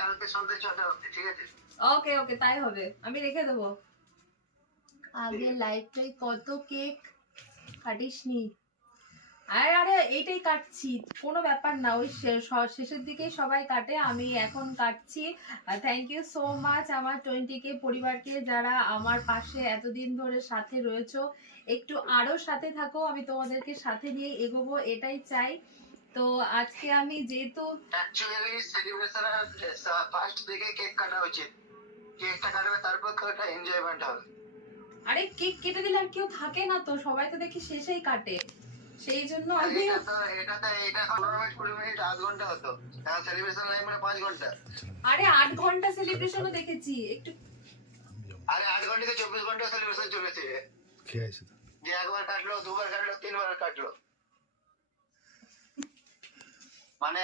কালকে সন্ধ্যে 6টা অবধি, ঠিক আছে? ওকে ওকে, তাই হবে, আমি রেখে দেবো। আগে লাইফটাই কত কেক কাটিসনি? আরে আরে এইটাই কাটছি, কোনো ব্যাপার না, ওই শেষের দিকেই সবাই কাটে, আমি এখন কাটছি। থ্যাংক ইউ সো মাচ আমার 20K পরিবারকে, যারা আমার পাশে এতদিন ধরে সাথে রয়েছো। একটু আরো সাথে থাকো, আমি তোমাদেরকে সাথে নিয়ে এগোবো, এটাই চাই। তো আজকে আমি যেহেতু অ্যাকচুয়ালি সেলিব্রেশনের ফার্স্ট দিকে কেক কাটা উচিত। কেকটা কাটবে, তারপর তো একটা এনজয়মেন্ট হবে। আরে কেক কেটে দিলে আর কেউ থাকে না তো, সবাই তো দেখি শেষেই কাটে, সেই জন্য আমি এটা 15 মিনিট 20 মিনিট আধ ঘন্টা হতো, এখন সেলিব্রেশন টাইম মানে 5 ঘন্টা। আরে 8 ঘন্টা সেলিব্রেশনও দেখেছি একটু। আরে 8 ঘন্টা থেকে 24 ঘন্টা সেলিব্রেশন চলেছে। যে একবার কাটলো, দুবার কাটলো, তিনবার কাটলো, মানে